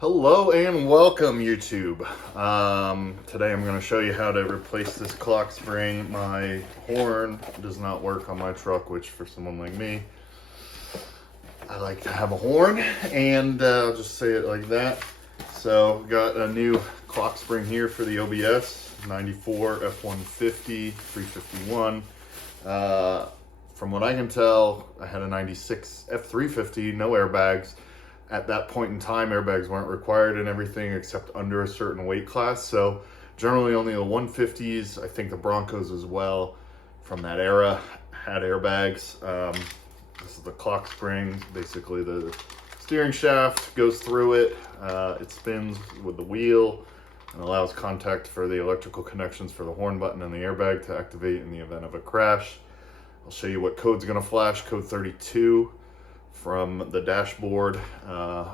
Hello and welcome, YouTube. Today I'm going to show you how to replace this clock spring. My horn does not work on my truck, which for someone like me, I like to have a horn, and I'll just say it like that. So got a new clock spring here for the OBS 94 F-150 351. From what I can tell, I had a 96 F-350, no airbags. At that point in time, airbags weren't required and everything except under a certain weight class. So generally only the 150s, I think the Broncos as well from that era had airbags. This is the clock spring. Basically the steering shaft goes through it. It spins with the wheel and allows contact for the electrical connections for the horn button and the airbag to activate in the event of a crash. I'll show you what code's gonna flash, code 32. From the dashboard.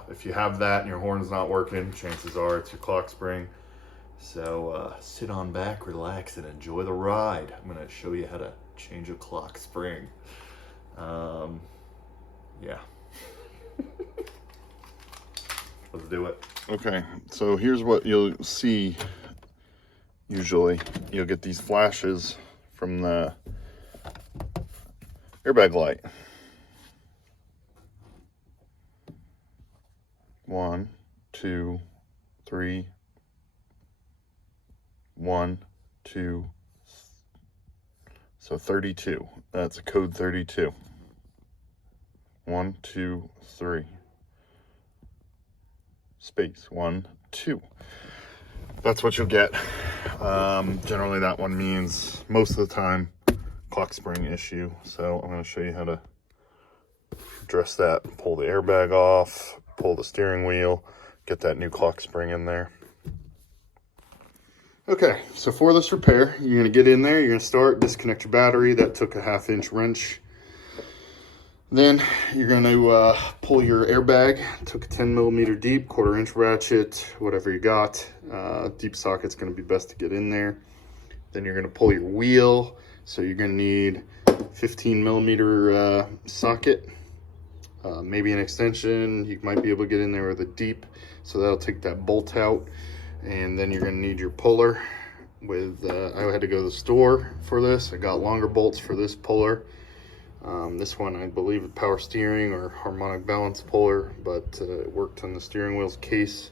If you have that and your horn's not working, chances are it's your clock spring. So sit on back, relax, and enjoy the ride. I'm going to show you how to change a clock spring. Yeah. Let's do it. Okay, so here's what you'll see. Usually you'll get these flashes from the airbag light. 1, 2, 3, 1, 2, so 32. That's a code 32. 1, 2, 3. Space 1, 2. That's what you'll get. Generally that one means most of the time clock spring issue. So I'm going to show you how to address that. Pull the airbag off. Pull the steering wheel, get that new clock spring in there. Okay, so for this repair, you're gonna get in there, you're gonna start, disconnect your battery. That took a 1/2-inch wrench. Then you're gonna pull your airbag. Took a 10mm deep, 1/4-inch ratchet, whatever you got. Deep socket's gonna be best to get in there. Then you're gonna pull your wheel. So you're gonna need 15mm socket. Maybe an extension. You might be able to get in there with a deep, so that'll take that bolt out. And then you're going to need your puller. I had to go to the store for this. I got longer bolts for this puller. This one I believe is power steering or harmonic balance puller, but it worked on the steering wheel's case,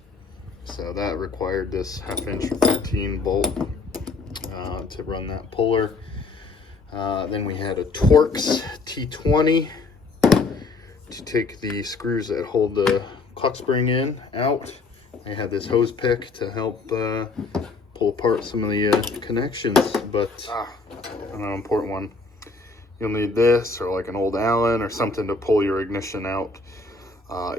so that required this 1/2-inch 13 bolt to run that puller. Then we had a Torx T20 to take the screws that hold the clock spring in out. I had this hose pick to help pull apart some of the connections, but an important one. You'll need this or like an old Allen or something to pull your ignition out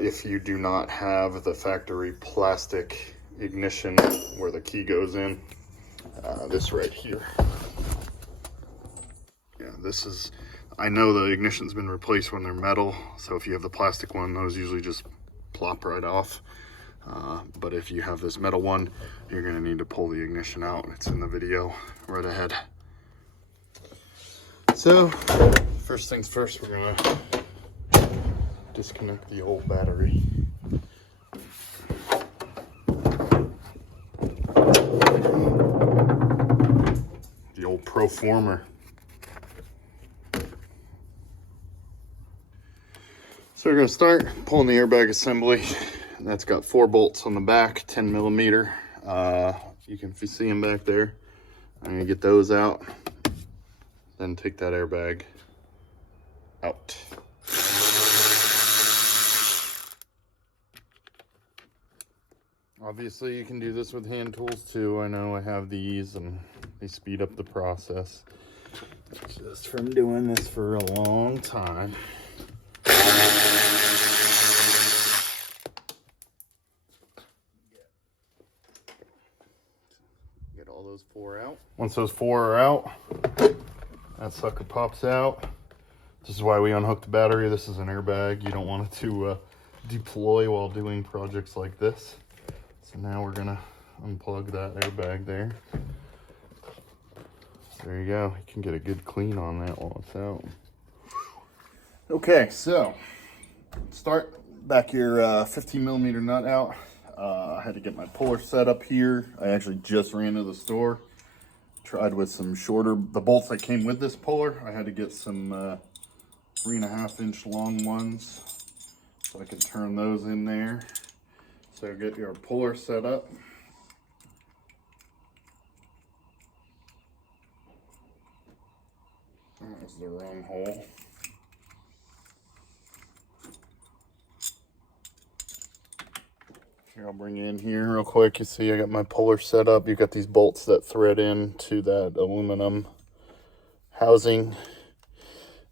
if you do not have the factory plastic ignition where the key goes in. This right here. Yeah, this is, I know the ignition's been replaced when they're metal, so if you have the plastic one, those usually just plop right off. But if you have this metal one, you're gonna need to pull the ignition out. It's in the video right ahead. So, first things first, we're gonna disconnect the old battery. The old Proformer. So we're going to start pulling the airbag assembly. That's got 4 bolts on the back, 10mm. You can see them back there. I'm going to get those out, then take that airbag out. Obviously you can do this with hand tools too. I know I have these and they speed up the process. Just from doing this for a long time. Get all those 4 out. Once those 4 are out, that sucker pops out. This is why we unhook the battery. This is an airbag. You don't want it to deploy while doing projects like this. So now we're gonna unplug that airbag there. There you go. You can get a good clean on that while it's out. Okay, so start back your 15mm nut out. I had to get my puller set up here. I actually just ran to the store. Tried with some shorter, the bolts that came with this puller. I had to get some 3.5-inch long ones so I could turn those in there. So get your puller set up. That was the wrong hole. Here, I'll bring you in here real quick. You see I got my puller set up. You've got these bolts that thread into that aluminum housing.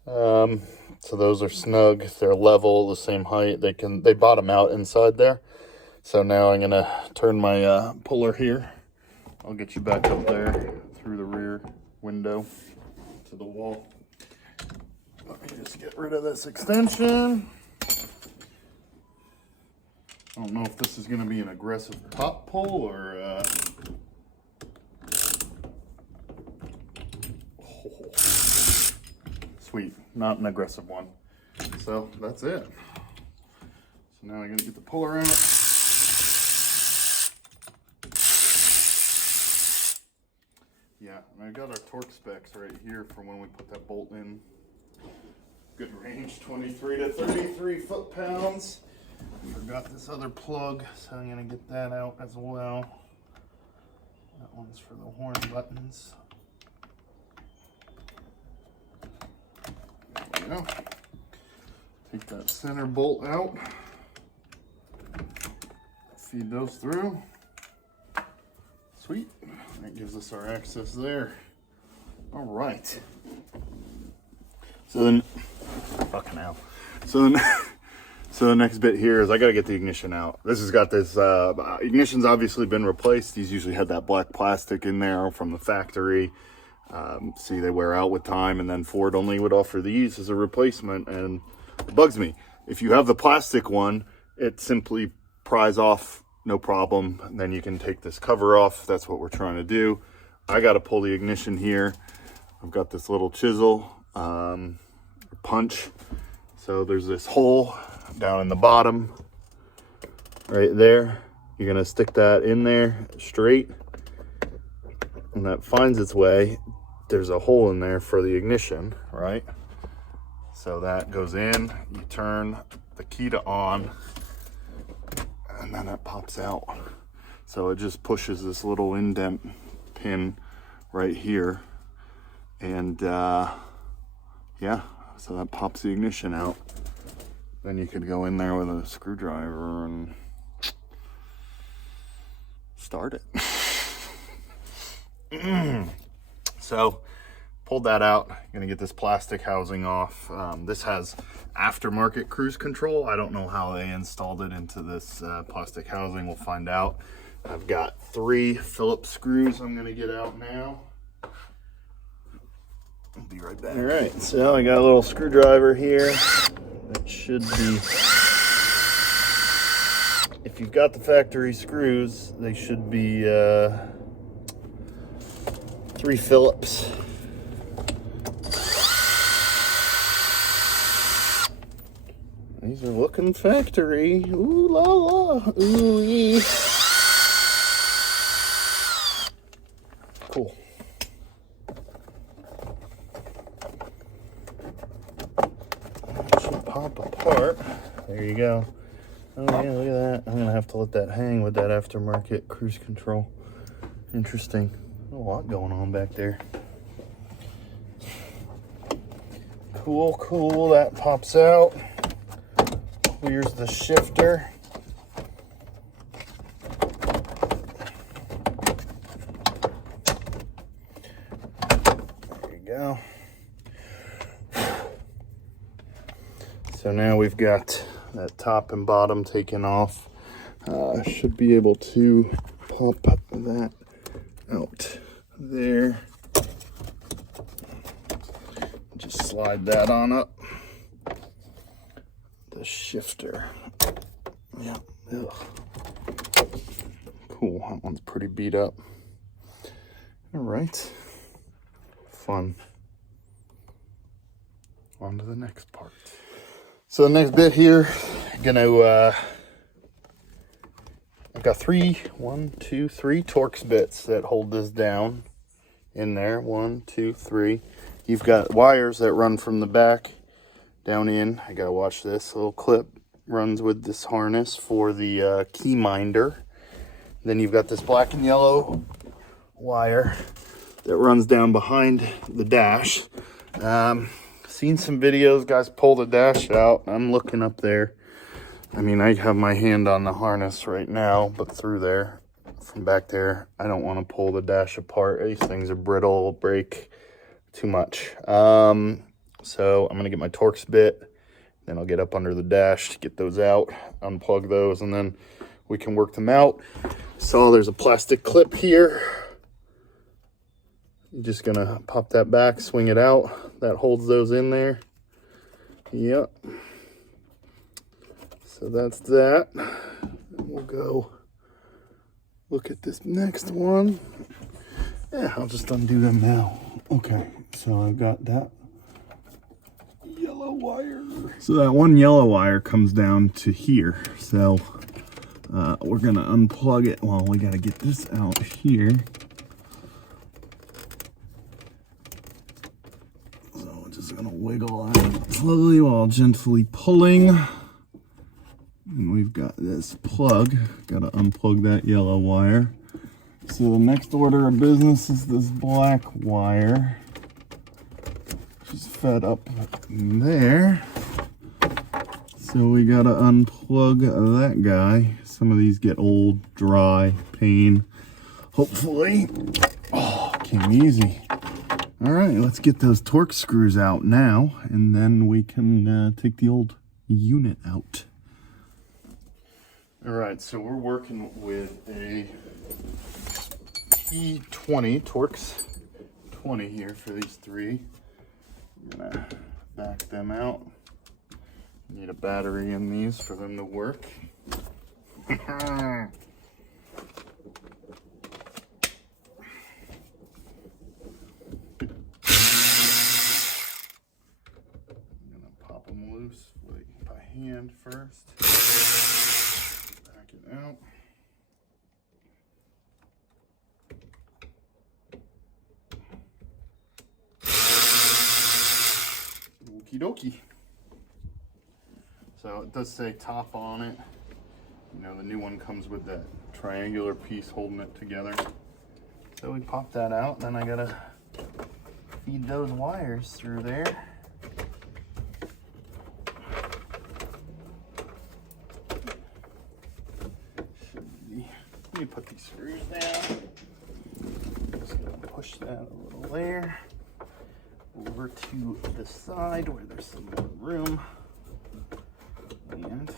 So those are snug. They're level, the same height. They bottom out inside there. So now I'm gonna turn my puller here. I'll get you back up there through the rear window to the wall. Let me just get rid of this extension. I don't know if this is going to be an aggressive top pull or sweet, not an aggressive one. So that's it. So now I'm going to get the puller out. Yeah, and I got our torque specs right here for when we put that bolt in. Good range, 23 to 33 foot-pounds. Forgot this other plug, so I'm gonna get that out as well. That one's for the horn buttons. There we go. Take that center bolt out. Feed those through. Sweet. That gives us our access there. All right. So then, fucking hell. So the next bit here is I got to get the ignition out. This has got this, ignition's obviously been replaced. These usually had that black plastic in there from the factory. See, they wear out with time, and then Ford only would offer these as a replacement, and it bugs me. If you have the plastic one, it simply pries off, no problem. And then you can take this cover off. That's what we're trying to do. I got to pull the ignition here. I've got this little chisel, punch. So there's this hole down in the bottom right there. You're gonna stick that in there straight, and that finds its way. There's a hole in there for the ignition, right? So that goes in, you turn the key to on, and then it pops out. So it just pushes this little indent pin right here, and yeah, so that pops the ignition out. Then you could go in there with a screwdriver and start it. So pulled that out. Gonna get this plastic housing off. This has aftermarket cruise control. I don't know how they installed it into this plastic housing. We'll find out. I've got 3 Phillips screws I'm gonna get out now. I'll be right back. All right, so I got a little screwdriver here. That should be, if you've got the factory screws, they should be 3 Phillips. These are looking factory. Ooh la la. Ooh-wee. Cool. Should pop apart. There you go. Oh yeah, look at that. I'm gonna have to let that hang with that aftermarket cruise control. Interesting. A lot going on back there. Cool, cool. That pops out. Clears the shifter. There you go. So now we've got that top and bottom taken off. Should be able to pop that out there. Just slide that on up. The shifter. Yeah. Ugh. Cool. That one's pretty beat up. All right. Fun. On to the next part. So the next bit here, I'm gonna got three Torx bits that hold this down in there. 1, 2, 3. You've got wires that run from the back down in. I gotta watch this little clip. Runs with this harness for the key minder. Then you've got this black and yellow wire that runs down behind the dash. Seen some videos, guys pull the dash out. I'm looking up there. I mean, I have my hand on the harness right now, but through there, from back there, I don't want to pull the dash apart. These things are brittle, break too much. So I'm gonna get my Torx bit, then I'll get up under the dash to get those out, unplug those, and then we can work them out. So there's a plastic clip here. You're just gonna pop that back, swing it out. That holds those in there. Yep. So that's that. And we'll go look at this next one. Yeah, I'll just undo them now. Okay, so I've got that yellow wire. So that one yellow wire comes down to here. So we're gonna unplug it. Well, we gotta get this out here. So we're just gonna wiggle out slowly while gently pulling. And we've got this plug. Gotta unplug that yellow wire. So the next order of business is this black wire. Just fed up in there. So we gotta unplug that guy. Some of these get old, dry, pain. Hopefully, oh, came easy. All right, let's get those Torx screws out now, and then we can take the old unit out. All right, so we're working with a T20 Torx 20 here for these three. I'm gonna back them out. Need a battery in these for them to work. I'm gonna pop them loose by hand first. Back it out. Okie dokie. So it does say top on it. You know, the new one comes with that triangular piece holding it together. So we pop that out, then I gotta feed those wires through there. Let me put these screws down. Just gonna push that a little there. Over to the side where there's some more room. And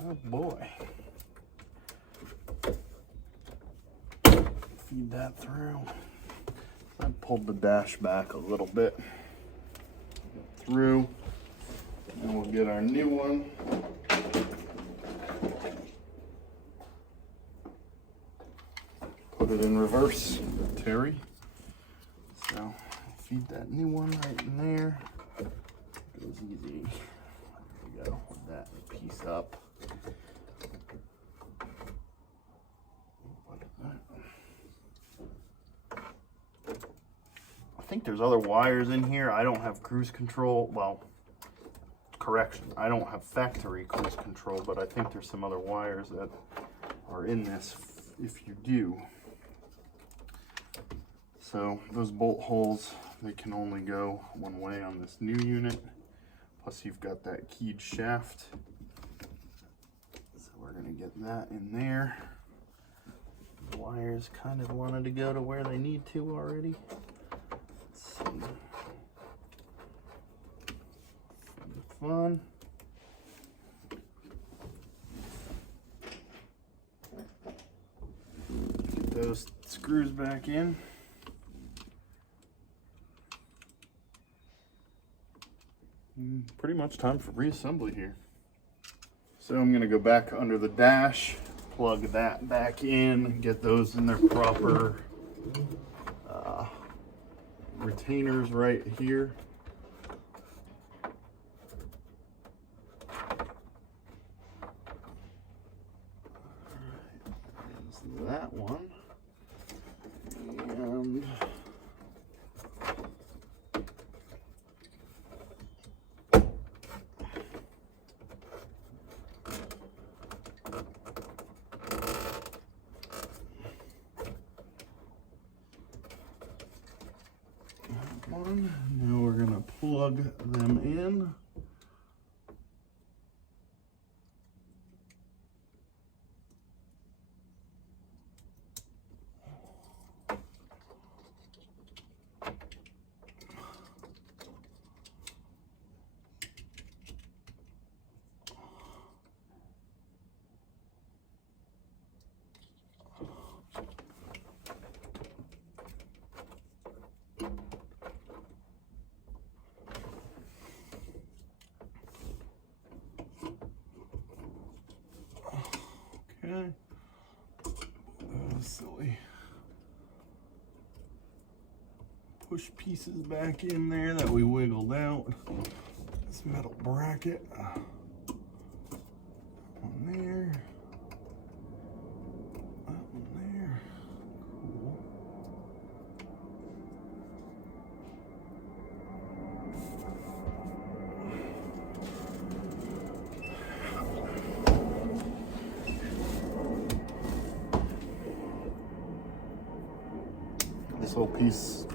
oh boy. Feed that through. So I pulled the dash back a little bit. Through. And we'll get our new one. Put it in reverse, Terry. So feed that new one right in there. Goes easy. There we go. With that piece up. I think there's other wires in here. I don't have cruise control. Well, correction. I don't have factory cruise control, but I think there's some other wires that are in this if you do. So those bolt holes, they can only go one way on this new unit. Plus you've got that keyed shaft. So we're gonna get that in there. The wires kind of wanted to go to where they need to already. Let's see. Fun. Get those screws back in. Pretty much time for reassembly here. So I'm gonna go back under the dash, plug that back in, get those in their proper retainers right here. that one. And one. Now we're gonna plug them in. Okay. Silly push pieces back in there that we wiggled out. This metal bracket. One there. That one there. Cool. This whole piece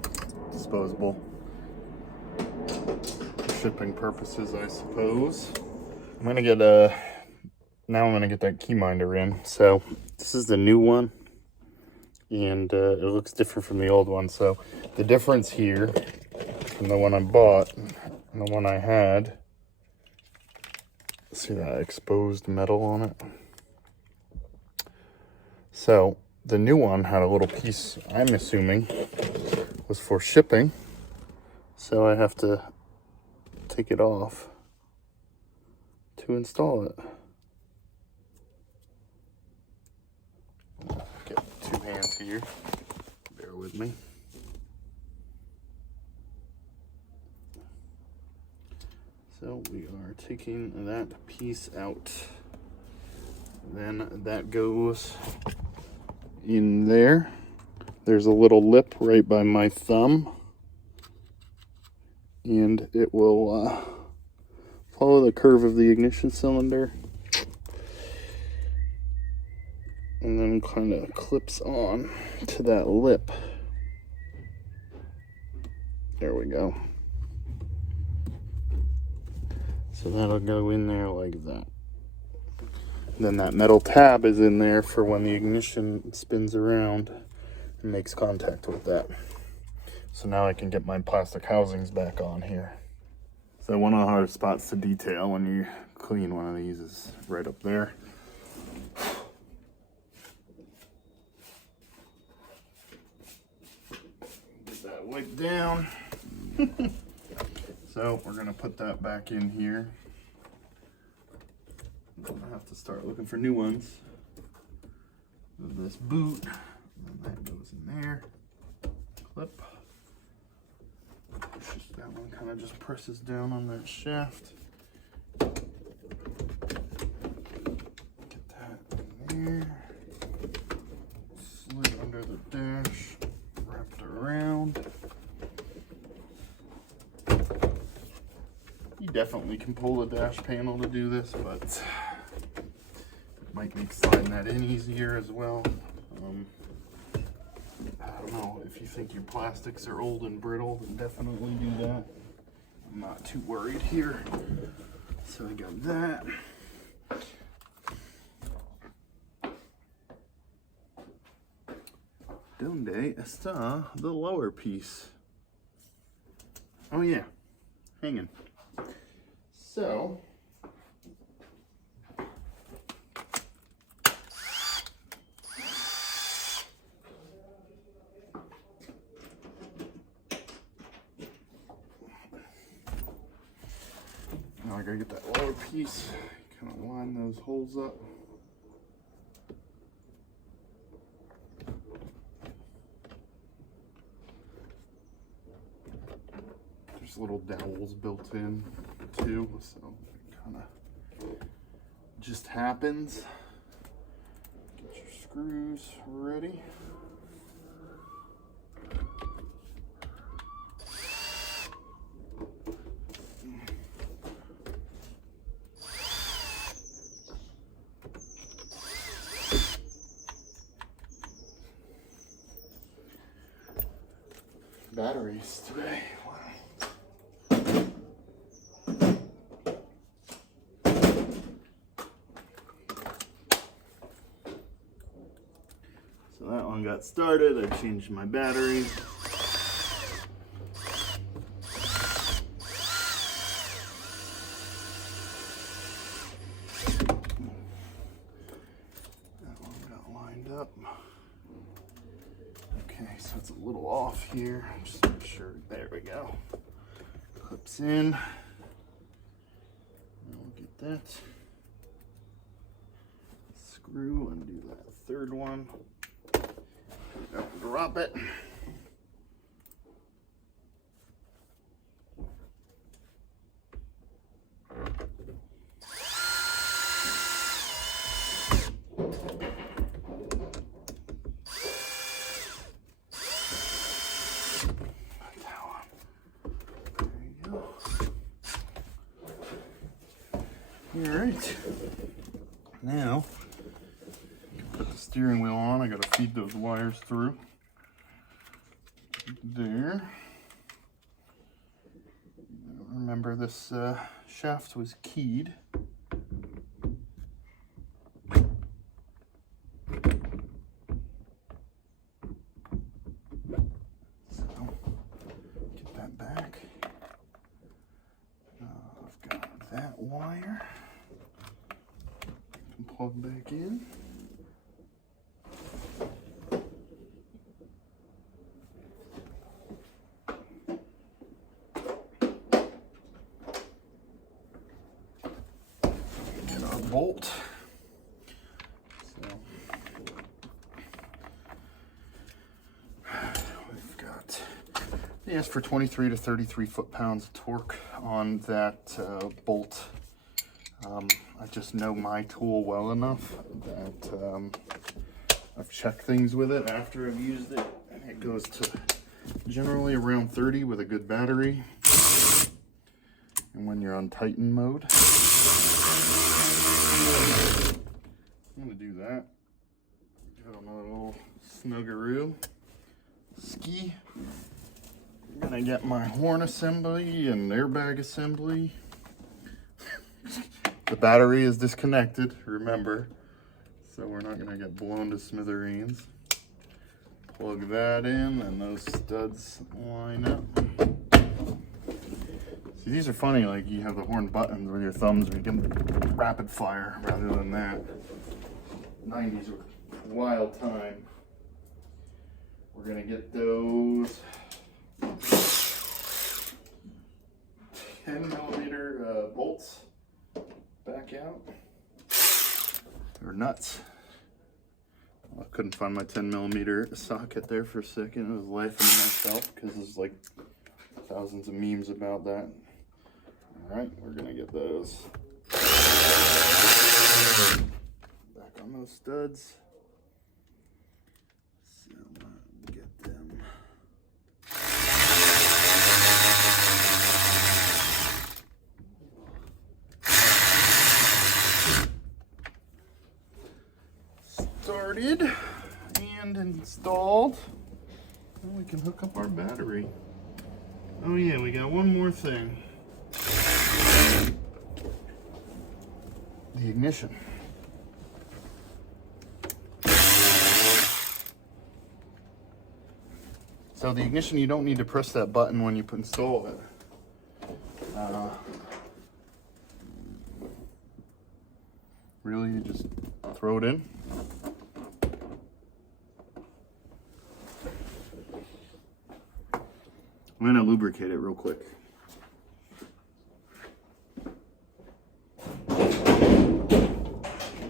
disposable for shipping purposes, I suppose. I'm gonna get now I'm gonna get that key minder in. So this is the new one, and it looks different from the old one. So the difference here from the one I bought and the one I had, see that exposed metal on it? So the new one had a little piece, I'm assuming, was for shipping. So I have to take it off to install it. Get 2 hands here. Bear with me. So we are taking that piece out. Then that goes in there. There's a little lip right by my thumb, and it will follow the curve of the ignition cylinder and then kind of clips on to that lip. There we go. So that'll go in there like that. Then that metal tab is in there for when the ignition spins around and makes contact with that. So now I can get my plastic housings back on here. So one of the hardest spots to detail when you clean one of these is right up there. Get that wiped down. So we're gonna put that back in here. I have to start looking for new ones. With this boot, and that goes in there. Clip. That one kind of just presses down on that shaft. Get that in there. Slid under the dash, wrapped around. You definitely can pull the dash panel to do this, but might make sliding that in easier as well. I don't know, if you think your plastics are old and brittle, then definitely do that. I'm not too worried here. So I got that. Donde está the lower piece? Oh yeah, hanging. So now I gotta get that lower piece, kind of line those holes up. There's little dowels built in too, so it kind of just happens. Get your screws ready. Batteries today. So that one got started. I changed my battery. That one got lined up. Okay, so it's a little off here. Just make sure. There we go. Clips in. We'll get that. Screw, undo that third one. Drop it. All right, now put the steering wheel on. I gotta feed those wires through there. Remember, this shaft was keyed. So get that back. I've got that wire. Plug back in. Get our bolt. So we've got, they asked for 23 to 33 foot-pounds of torque on that bolt. I just know my tool well enough that I've checked things with it after I've used it, and it goes to generally around 30 with a good battery, and when you're on Titan mode. I'm gonna do that. Got another little snuggeroo ski. I'm gonna get my horn assembly and airbag assembly. The battery is disconnected, remember, so we're not gonna get blown to smithereens. Plug that in, and those studs line up. See, these are funny, like you have the horn buttons with your thumbs, and you can rapid fire rather than that. 90s were a wild time. We're gonna get those 10mm bolts back out, or nuts. I couldn't find my 10mm socket there for a second. I was laughing to myself because there's like thousands of memes about that. All right, we're gonna get those back on those studs. So get them. Started and installed, and we can hook up our battery. Oh yeah, we got one more thing. The ignition. So the ignition, you don't need to press that button when you install it. Really, you just throw it in. I'm gonna lubricate it real quick.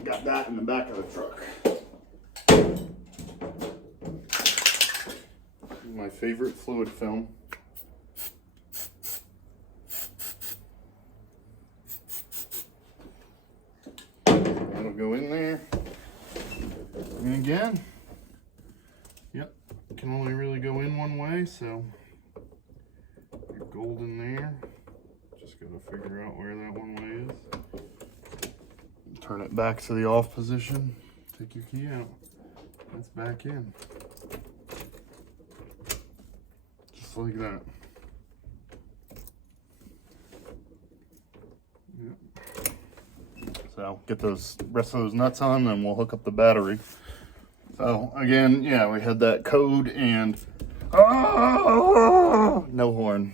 Got that in the back of the truck. My favorite fluid film. That'll go in there. And again, yep, can only really go in one way, so your golden there. Just gotta figure out where that one way is. Turn it back to the off position. Take your key out. That's back in. Just like that. Yep. So get those rest of those nuts on, then we'll hook up the battery. So again, yeah, we had that code and no horn.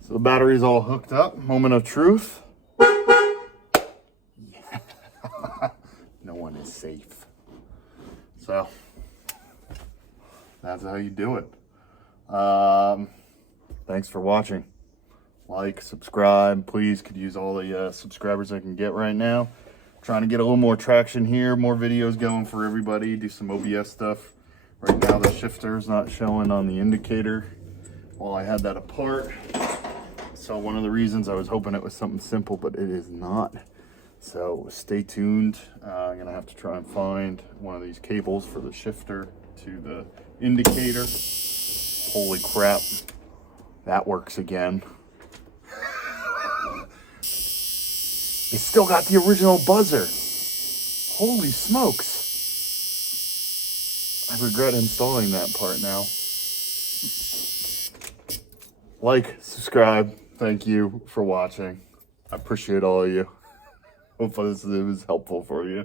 So the battery's all hooked up. Moment of truth. Yeah. No one is safe. So that's how you do it. Thanks for watching. Like, subscribe, please. Could use all the subscribers I can get right now. Trying to get a little more traction here, more videos going for everybody, do some OBS stuff. Right now the shifter's not showing on the indicator while I had that apart. So one of the reasons I was hoping it was something simple, but it is not. So stay tuned. I'm gonna have to try and find one of these cables for the shifter to the indicator. Holy crap, that works again. It's still got the original buzzer. Holy smokes. I regret installing that part now. Like, subscribe. Thank you for watching. I appreciate all of you. Hopefully this was helpful for you.